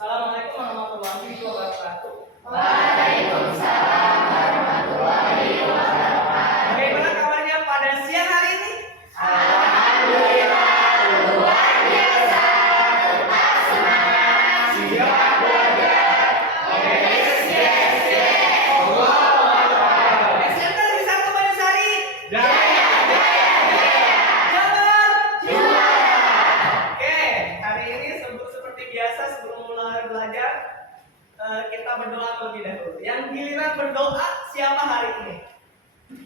Assalamualaikum warahmatullahi wabarakatuh. Waalaikumsalam warahmatullahi wabarakatuh. Bagaimana kabarnya pada siang hari ini? Alhamdulillah luar biasa. Tetap semangat. Siap belajar. Allah Akbar. SMK Negeri 1 Banyusari. Jaya, jaya, jaya. Jabar. Juara. Oke, hari ini seperti biasa sebelum mulai belajar kita berdoa terlebih dahulu. Yang giliran berdoa siapa hari ini?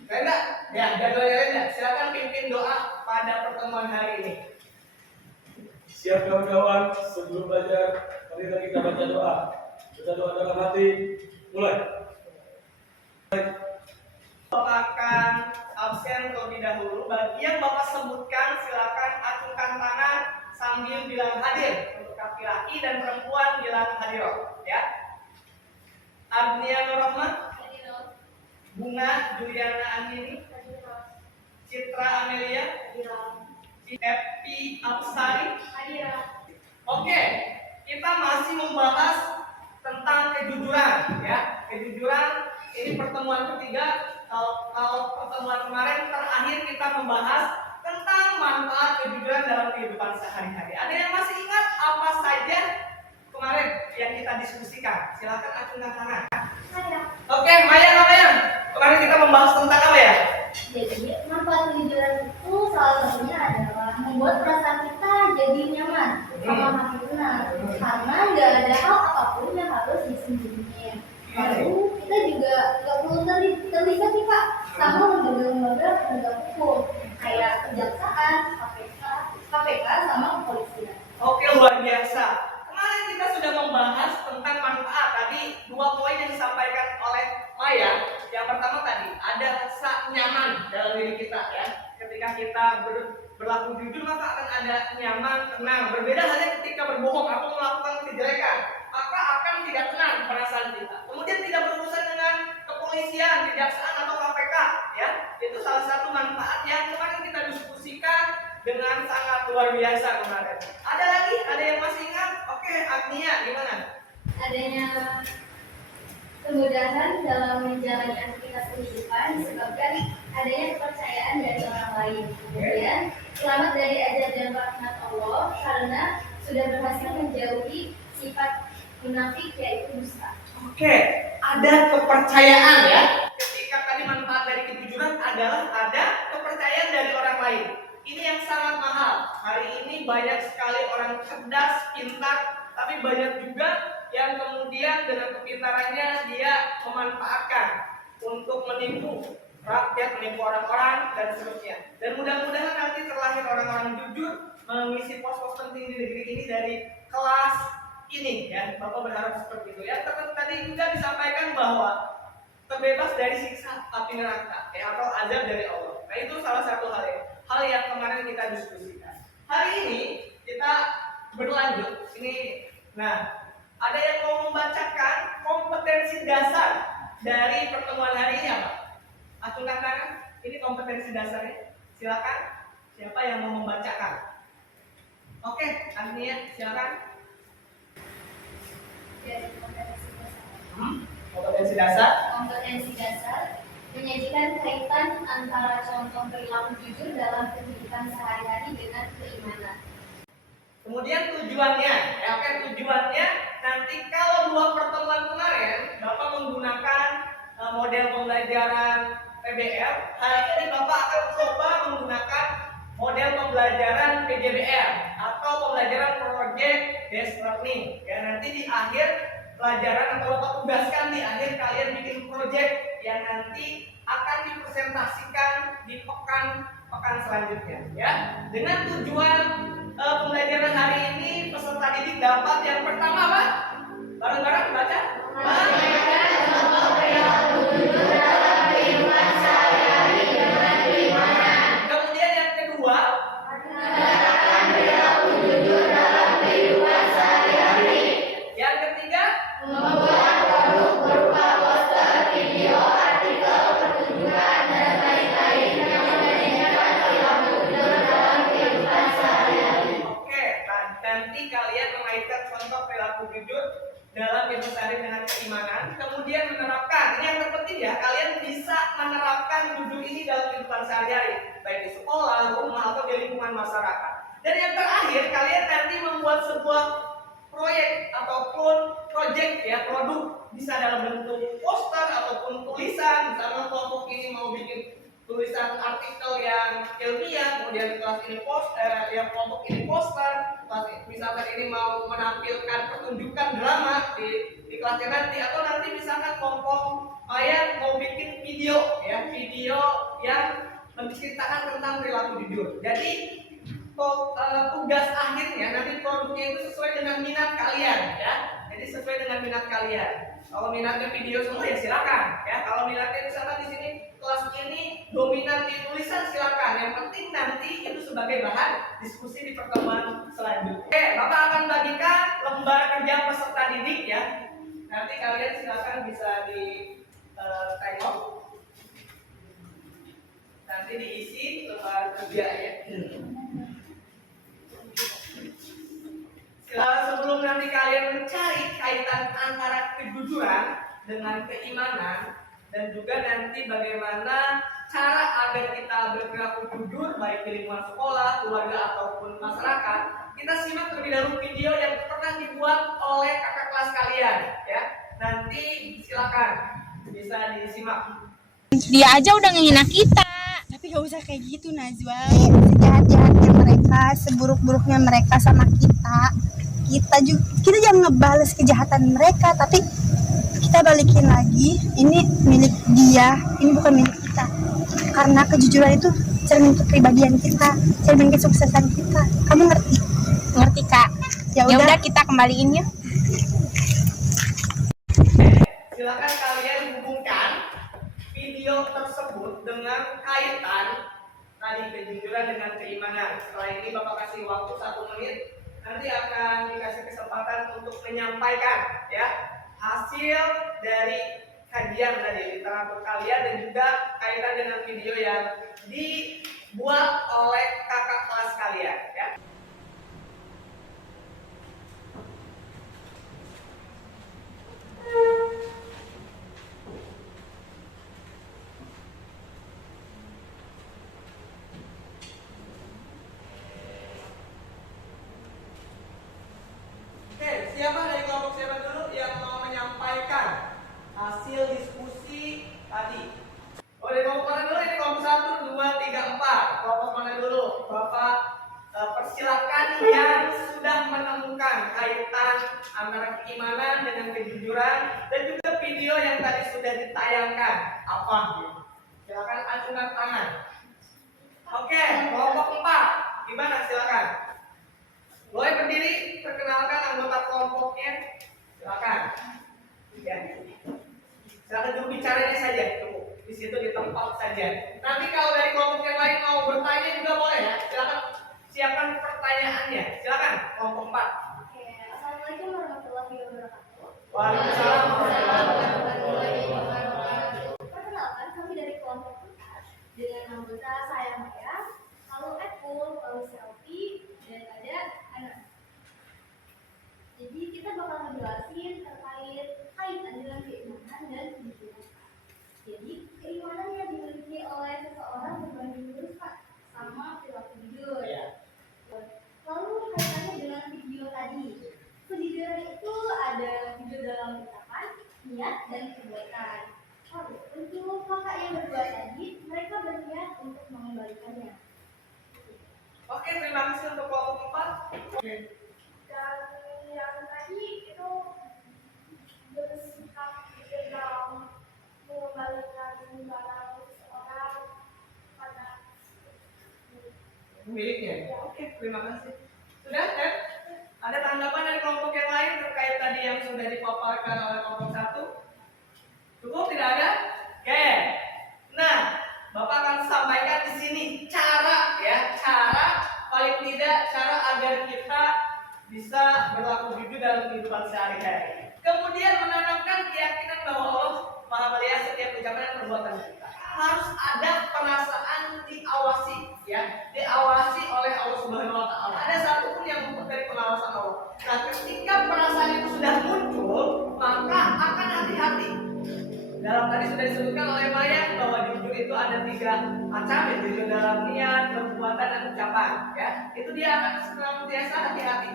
Renda? Ya, jadwalnya Renda. Silakan pimpin doa pada pertemuan hari ini. Siap kawan-kawan, sebelum belajar, mari kita baca doa. Baca doa dalam hati. Mulai. Bapak akan absen terlebih dahulu. Bagi yang Bapak sebutkan, silakan acungkan tangan sambil bilang hadir. Untuk laki-laki dan perempuan bilang hadiroh. Ya. Agnia Nurrahma, Bunga Juliana Andini, Citra Amelia, Epi Absari. Oke, kita masih membahas tentang kejujuran, ya. Kejujuran ini pertemuan ketiga. Kalau pertemuan kemarin terakhir kita membahas tentang manfaat kejujuran dalam kehidupan sehari-hari. Ada yang masih ingat apa saja kemarin yang kita diskusikan? Silakan acungkan tangan. Oke, Maya. Kemarin kita membahas tentang apa ya? Jadi manfaat kejujuran itu salah satunya adalah membuat perasaan kita jadi nyaman sama hati tenang karena nggak ada hal apapun yang harus disembunyiin. Lalu kita juga nggak perlu terlibat nih Pak sama lembaga-lembaga penegak hukum kayak kejaksaan, KPK sama kepolisian. Oke, luar biasa. Kemarin kita sudah membahas tentang manfaat. Tadi dua poin yang disampaikan oleh Maya. Yang pertama tadi ada rasa nyaman dalam diri kita, ya. Ketika kita berlaku jujur maka akan ada nyaman, tenang. Berbeda halnya ketika berbohong atau melakukan kejelekan, maka akan tidak tenang perasaan kita. Kemudian tidak berurusan dengan kepolisian, kejaksaan atau KPK, ya. Itu salah satu manfaat yang kemarin kita diskusikan dengan sangat luar biasa kemarin. Ada lagi? Ada yang masih ingat? Oke, Agnia, gimana? Adanya kemudahan dalam menjalani aktivitas kehidupan disebabkan adanya kepercayaan dari orang lain. Kemudian selamat dari azab dan rahmat Allah karena sudah berhasil menjauhi sifat munafik yaitu dusta. Oke, ada kepercayaan, ya. Ketika tadi manfaat dari kejujuran adalah ada kepercayaan dari orang lain. Ini yang sangat mahal. Hari ini banyak sekali orang cerdas, pintar, tapi banyak juga yang kemudian dengan kepintarannya dia memanfaatkan untuk menipu rakyat, menipu orang-orang dan seterusnya. Dan mudah-mudahan nanti terlahir orang-orang jujur mengisi pos-pos penting di negeri ini dari kelas ini, ya. Bapak berharap seperti itu, ya. Tadi juga disampaikan bahwa terbebas dari siksa api neraka, ya, atau azab dari Allah. Nah, itu salah satu hal yang kemarin kita diskusikan. Hari ini kita berlanjut. Nah, ada yang mau membacakan kompetensi dasar dari pertemuan hari ini apa? Acungkan tangan. Ini kompetensi dasarnya. Silakan. Siapa yang mau membacakan? Oke, Agnia, silakan. Dari kompetensi dasar. Kompetensi dasar. Kompetensi dasar menyajikan kaitan antara contoh perilaku jujur dalam kehidupan sehari-hari dengan keimanan. Kemudian tujuannya, ya, oke, tujuannya nanti kalau dua pertemuan kemarin Bapak menggunakan model pembelajaran PBL, hari ini Bapak akan coba menggunakan model pembelajaran PJBL atau pembelajaran project based learning. Ya, nanti di akhir pelajaran atau Bapak tugaskan di akhir kalian bikin project yang nanti akan dipresentasikan di pekan selanjutnya, ya. Dengan tujuan pembelajaran hari ini peserta didik dapat yang pertama apa? Bareng-bareng baca. Mengajarkan contoh perilaku jujur dalam kehidupan sehari-hari dengan keimanan. Kemudian yang kedua, Menerapkan perilaku jujur dalam kehidupan sehari-hari. yang ketiga, Membuat produk berupa poster, video, artikel, pertunjukan, dan lain-lain yang mengajarkan perilaku jujur dalam kehidupan sehari-hari. oke, nanti kalian mengaitkan contoh perilaku jujur jujur ini dalam kehidupan sehari-hari, baik di sekolah, rumah, atau di lingkungan masyarakat. Dan yang terakhir, kalian nanti membuat sebuah proyek ataupun project ya, produk, bisa dalam bentuk poster ataupun tulisan. Misalnya kelompok ini mau bikin tulisan artikel yang ilmiah, kemudian di kelas ini poster, yang kelompok ini poster, misalkan ini mau menampilkan pertunjukan drama di kelasnya nanti, atau nanti misalkan kelompok yang mau bikin video ya, video yang menceritakan tentang perilaku jujur. Jadi tugas akhirnya nanti produknya itu sesuai dengan minat kalian ya. Jadi sesuai dengan minat kalian. Kalau minatnya video semua ya silakan ya. Kalau minatnya misalkan di sini kelas ini dominan di tulisan, silakan. Yang penting nanti itu sebagai bahan diskusi di pertemuan selanjutnya. Oke, Bapak akan bagikan lembar kerja peserta didik ya. Nanti kalian silakan bisa di tengok. Nanti diisi lembar kerja ya. Sebelum nanti kalian mencari kaitan antara kejujuran dengan keimanan, dan juga nanti bagaimana cara agar kita berperilaku jujur baik di lingkungan sekolah, keluarga ataupun masyarakat, kita simak terlebih dahulu video yang pernah dibuat oleh kakak kelas kalian ya. Nanti silakan bisa disimak. Dia aja udah ngehina kita. Tapi gak usah kayak gitu, Najwa. Sejahat-jahatnya mereka, seburuk-buruknya mereka sama kita jangan ngebales kejahatan mereka, tapi kita balikin lagi. Ini milik dia, ini bukan milik kita. Karena kejujuran itu cermin kepribadian kita, cermin kesuksesan kita. Kamu ngerti? Ngerti, Kak. Ya udah kita kembaliin yuk. Silakan kalian hubungkan video tersebut dengan kaitan tadi kejujuran dengan keimanan. Setelah ini Bapak kasih waktu 1 menit. Nanti akan dikasih kesempatan untuk menyampaikan ya hasil dari kajian tadi literatur kalian, dan juga kaitan dengan video yang dibuat oleh kakak kelas kalian ya. Oke, siapa dari kelompok siapa dulu yang mau menyampaikan hasil diskusi tadi? Oh, dari kelompok mana dulu? Ini kelompok 1, 2, 3, 4. Kelompok mana dulu? Bapak persilakan yang sudah menemukan kaitan antara keimanan dengan kejujuran, dan juga video yang tadi sudah ditayangkan. Apa? Silakan acungkan tangan. Oke, kelompok 4. Gimana? Silakan. Boleh berdiri, perkenalkan anggota kelompoknya. Silakan. Ya. Silakan dulu bicaranya saja, cukup. Di situ di tempat saja. Nanti kalau dari kelompok yang lain mau bertanya juga boleh ya. Silakan siapkan pertanyaannya. Silakan kelompok 4. Oke, assalamualaikum warahmatullahi wabarakatuh. Waalaikumsalam warahmatullahi wabarakatuh. Perkenalkan, kami dari kelompok 4 dengan anggota saya Maya, lalu Epul, lalu Selfie, dan ada Ana. Jadi kita bakal ngejelasin terkait kaitan dengan keimanan dan kejujuran. Jadi keimanan yang dimiliki oleh seseorang berbanding lurus sama perilaku jujur. Lalu kaitannya dengan video tadi. Kejujuran itu ada jujur dalam ucapan, niat, dan perbuatan. Lalu untuk kakak yang berdua tadi, mereka berniat untuk mengembalikannya. Oke, terima kasih untuk kelompok 4. Dan yang tadi itu bersikap dalam mengembalikan barang seseorang pada Miliknya. Oke, terima kasih. Sudah, kan? Ada tanggapan dari kelompok yang lain terkait tadi yang sudah dipaparkan oleh kelompok 1? Cukup, tidak ada? Oke. Nah, Bapak akan sampaikan di sini cara paling tidak cara agar kita bisa berlaku jujur dalam kehidupan sehari-hari. Kemudian menanamkan keyakinan bahwa Allah Maha melihat setiap ucapan dan perbuatan kita. Harus ada perasaan diawasi, ya, diawasi oleh Allah Subhanahu Wa Taala. Ada satu pun yang luput dari pengawasan Allah. Nah, ketika perasaan itu sudah muncul, maka akan hati-hati. Dalam tadi sudah disebutkan oleh Maya bahwa jujur itu ada 3 macam, yaitu dalam niat, perbuatan, dan ucapan. Ya, itu dia akan senantiasa hati-hati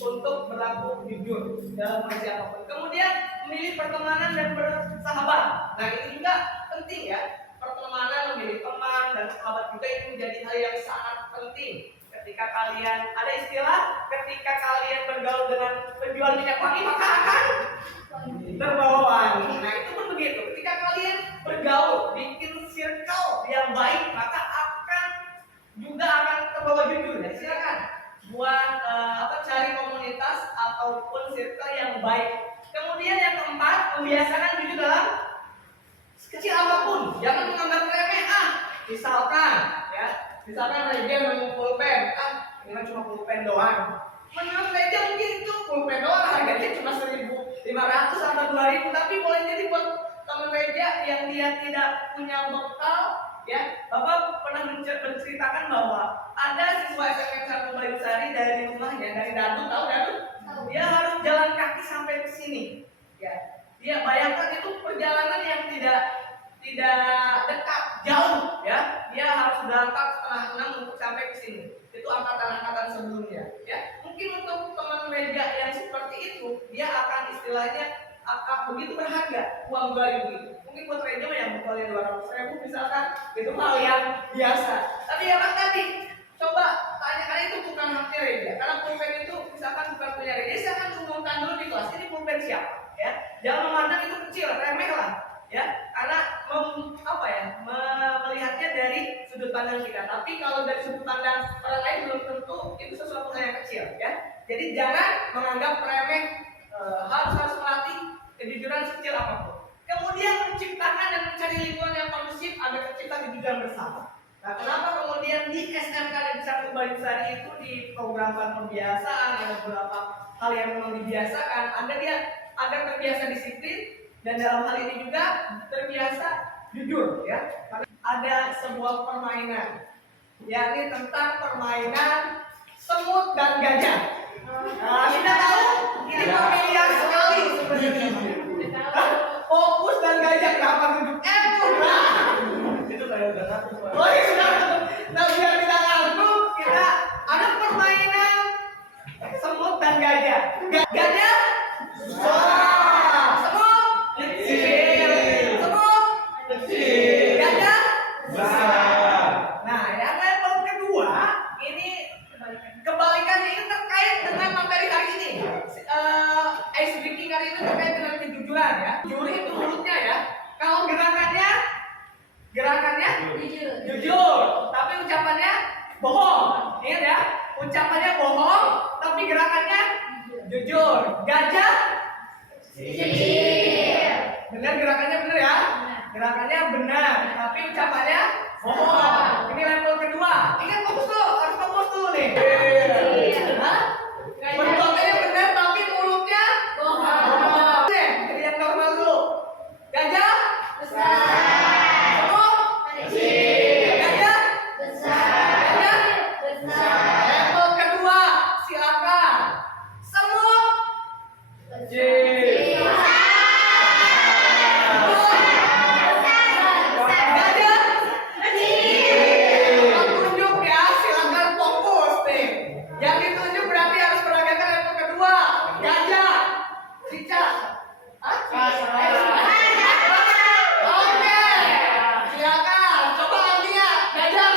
untuk berlaku jujur dalam kondisi apapun. Kemudian memilih pertemanan dan bersahabat. Nah ini juga penting ya. Pertemanan, memilih teman dan sahabat juga itu menjadi hal yang sangat penting. Ketika kalian ada istilah, ketika kalian bergaul dengan penjual minyak wangi maka akan terbawa wangi. Nah itu pun begitu. Ketika kalian bergaul, bikin circle yang baik maka akan terbawa jujur. Ya silakan buat cari komunitas ataupun circle yang baik. Kemudian yang keempat, membiasakan jujur dalam kecil apapun, jangan menganggap remeh misalkan Reja mengumpul pen, ini kan cuma pulpen doang. Menurut Reja mungkin itu pulpen doang, harganya cuma 1.500 sampai 2.000, tapi boleh jadi buat teman Reja yang dia tidak punya bekal, ya. Bapak pernah menceritakan bahwa ada siswa SMK 1 Bayusari dari rumahnya, dari Dadu, tahu Dadu? Dia harus jalan kaki sampai ke sini, ya. Dia bayangkan itu perjalanan yang tidak dekat, jauh, ya. Dia harus berangkat setengah 6 untuk sampai ke sini. Itu angkatan-angkatan sebelumnya, ya. Mungkin untuk teman Reja yang seperti itu, dia akan istilahnya akan begitu berharga uang 2.000 itu. Mungkin buat Reja yang bekalnya 200.000 misalkan, itu hal yang biasa. Tapi ya Pak tadi, coba tanyakan itu bukan haknya Reja, karena pulpen itu misalkan bukan punya Reja, silakan umumkan dulu di kelas ini pulpen siapa, ya. Jangan memandang itu kecil, remeh lah, ya. Karena melihatnya dari sudut pandang kita. Tapi kalau dari sudut pandang orang lain belum tentu itu sesuatu yang kecil, ya. Jadi jangan menganggap remeh, harus melatih kejujuran sekecil apapun. Kemudian menciptakan dan mencari lingkungan yang kondusif agar tercipta kejujuran bersama. Nah, kenapa kemudian di SMK Negeri 1 Bayusari itu diprogramkan pembiasaan, ada beberapa hal yang memang dibiasakan, agar terbiasa disiplin dan dalam hal ini juga terbiasa jujur, ya. Ada sebuah permainan, yakni tentang permainan semut dan gajah. Nah, kita tahu ini familiar sekali sebenarnya. Fokus dan gajah kenapa duduk ekor? Itu kayak udah ngatur. Oh iya sudah. Nah biar kita ngantuk, kita ada permainan semut dan gajah. Gajah, semut kecil, semut kecil, gajah besar. Nah yang level kedua ini kebalikannya ini terkait dengan materi hari ini. Ice breaking hari ini terkait dengan kejujuran, ya. Jujur itu mulutnya, ya. Kalau gerakannya jujur, tapi ucapannya bohong. Ingat ya, ucapannya bohong, tapi gerakannya jujur. Gajah benar, gerakannya benar ya. Gerakannya benar, tapi ucapannya bohong. Ini level kedua. Ingat fokus dulu, harus fokus dulu nih. Perbuatannya benar, tapi mulutnya bohong. Jadi yang normal dulu. Gajah semut gajah level kedua, silakan. Semut gajah tunjuk ya, silakan fokus nih. Yang ditunjuk berarti harus peragakan level kedua. Gajah cicak. Oke, silakan. Coba artinya gajah.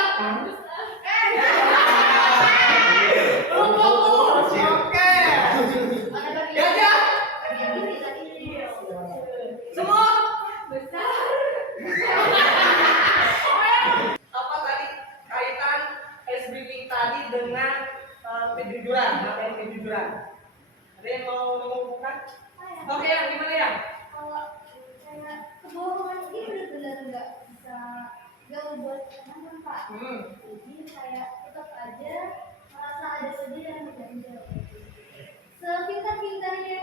Fokus. Oke. Gajah. Semut. Apa tadi kaitan ice breaking tadi dengan kejujuran, materi kejujuran? Ada yang mau mengumpulkan? Oke, yang gimana ya? Kalau kayak kebohongan ini benar-benar nggak bisa buat teman Pak. Jadi kayak tetap aja merasa ada sedih dan berganjal. Sepintar-pintarnya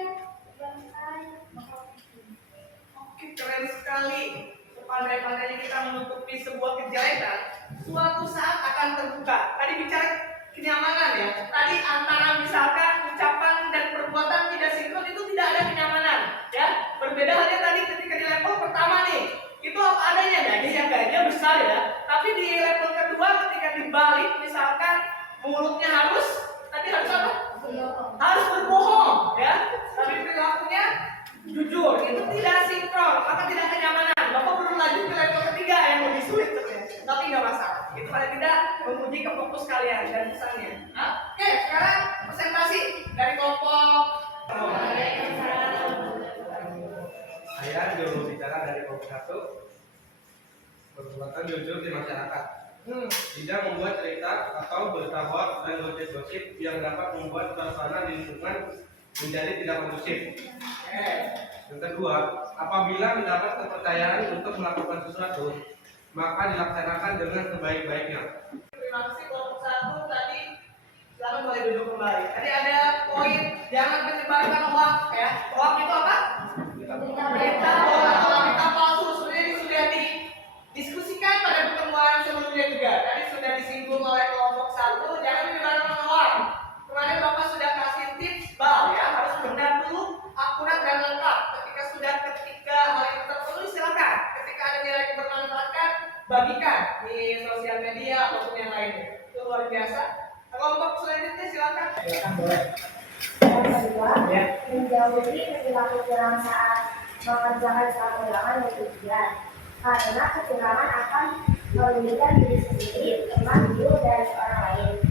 bangkai bakal pusing. Oke, keren sekali. Sepandai-pandainya kita menutupi sebuah kejelekan, suatu saat akan terbuka. Tadi bicara kenyamanan, ya. Tadi antara misalkan ucapan dan perbuatan tidak sinkron itu tidak ada kenyamanan, ya. Berbeda halnya tadi ketika di level pertama nih, itu apa adanya, gajah besar. mulutnya harus, tapi harus apa? Harus berbohong, ya. Tapi perilakunya jujur. Itu tidak sinkron, maka tidak kenyamanan. Bapak perlu lanjut ke level ketiga yang lebih sulit, tapi nggak masalah. Itu paling tidak menguji ke fokus kalian dan pesannya. Oke, sekarang presentasi dari kelompok. Saya juru bicara dari kelompok 1, perbuatan jujur di masyarakat. Tidak membuat cerita atau berita hoax dan gosip-gosip yang dapat membuat suasana di lingkungan menjadi tidak kondusif. Yang kedua, apabila mendapat kepercayaan untuk melakukan sesuatu, maka dilaksanakan dengan sebaik-baiknya. Terima kasih kelompok 1 tadi. Silakan boleh duduk kembali. Tadi ada poin jangan menyebarkan hoax, ya. Hoax itu apa? Berita bohong atau berita palsu. Sudah didiskusikan pada pertemuan sebelumnya juga. Tadi sudah disinggung oleh kelompok 1, jangan menyebarkan hoax. Kemarin Bapak sudah kasih tips bahwa ya harus benar dulu, akurat dan lengkap. Ketika hal yang terperlu silakan. Ketika ada nilai yang bermanfaat, bagikan di sosial media ataupun yang lainnya. Itu luar biasa. Kelompok selanjutnya silakan. Silakan boleh. Yang kedua, menjauhi perilaku curang saat mengerjakan suatu ulangan dan ujian. Karena kecurangan akan merugikan diri sendiri, teman, guru, dan orang lain.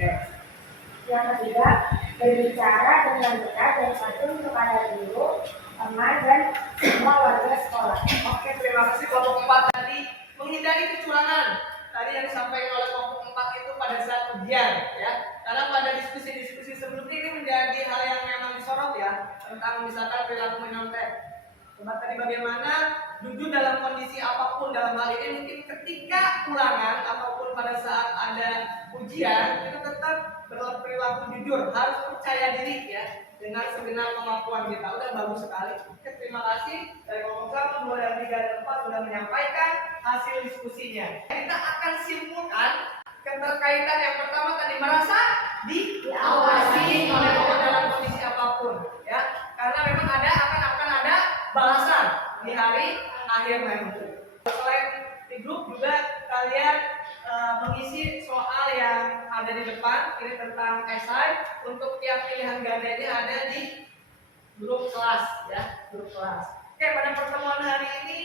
Yang ketiga, berbicara dengan benar dan santun kepada guru, teman, dan semua warga sekolah. Oke, terima kasih kelompok 4 tadi. Menghindari kecurangan. Tadi yang disampaikan oleh kelompok 4 itu pada saat ujian, ya. Karena pada diskusi-diskusi sebelumnya ini menjadi hal yang memang disorot, ya, tentang misalkan perilaku menyontek. Coba tadi bagaimana jujur dalam kondisi apapun, dalam hal ini mungkin ketika ulangan ataupun pada saat ada ujian itu tetap berperilaku jujur, harus percaya diri, ya, dengan segenap kemampuan kita. Udah bagus sekali. Oke, terima kasih dari kelompok 1, 2, dan 3, dan 4 sudah menyampaikan hasil diskusinya. Kita akan simpulkan keterkaitan yang pertama tadi, merasa diawasi oleh Allah dalam kondisi apapun, ya. Karena memang akan ada balasan di hari akhir nanti. Selain di grup juga kalian mengisi soal yang ada di depan. Ini tentang esai. Untuk yang pilihan ganda ini ada di grup kelas, ya, grup kelas. Oke, pada pertemuan hari ini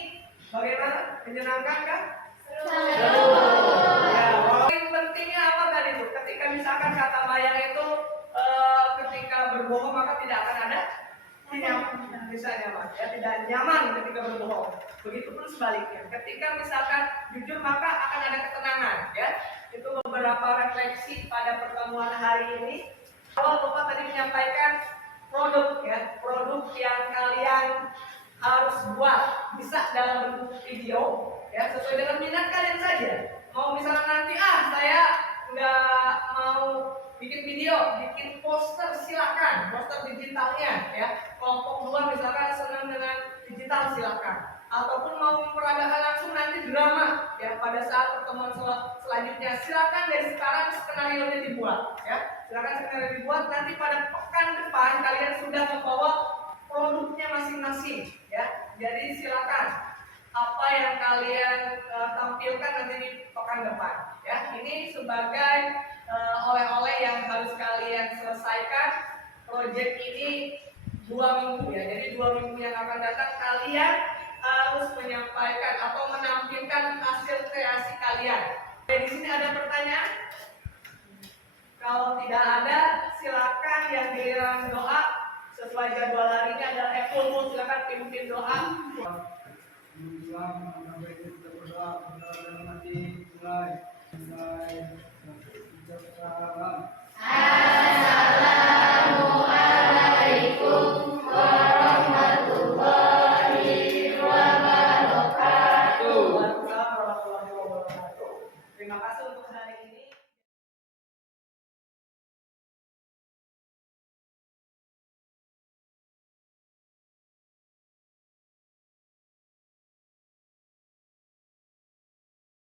bagaimana? Menyenangkan kan? Ya, paling pentingnya apa tadi tuh? Ketika misalkan kata bayang itu ketika berbohong maka tidak akan ada nyaman, misalnya mas, ya, tidak nyaman ketika berbohong. Begitupun sebaliknya, ketika misalkan jujur maka akan ada ketenangan, ya. Itu beberapa refleksi pada pertemuan hari ini. Kalau Bapak tadi menyampaikan produk, ya, produk yang kalian harus buat bisa dalam bentuk video, ya, sesuai dengan minat kalian saja. Mau misalnya nanti saya nggak mau bikin video, bikin poster, silakan, poster digitalnya, ya. Kelompok 2 misalkan senang dengan digital, silakan. Ataupun mau memperagakan langsung nanti drama, ya, pada saat pertemuan selanjutnya, silakan dari sekarang skenario-nya dibuat, ya. Silakan skenario dibuat, nanti pada pekan depan kalian sudah membawa produknya masing-masing, ya. Jadi silakan apa yang kalian tampilkan nanti di pekan depan, ya. Ini sebagai oleh-oleh yang harus kalian selesaikan. Proyek ini 2 minggu, ya. Jadi 2 minggu yang akan datang kalian harus menyampaikan atau menampilkan hasil kreasi kalian. Oke, di sini ada pertanyaan? Kalau tidak ada, silakan yang giliran doa sesuai jadwal hari ini adalah Epul, silakan pimpin doa. Assalamualaikum warahmatullahi wabarakatuh. Terima kasih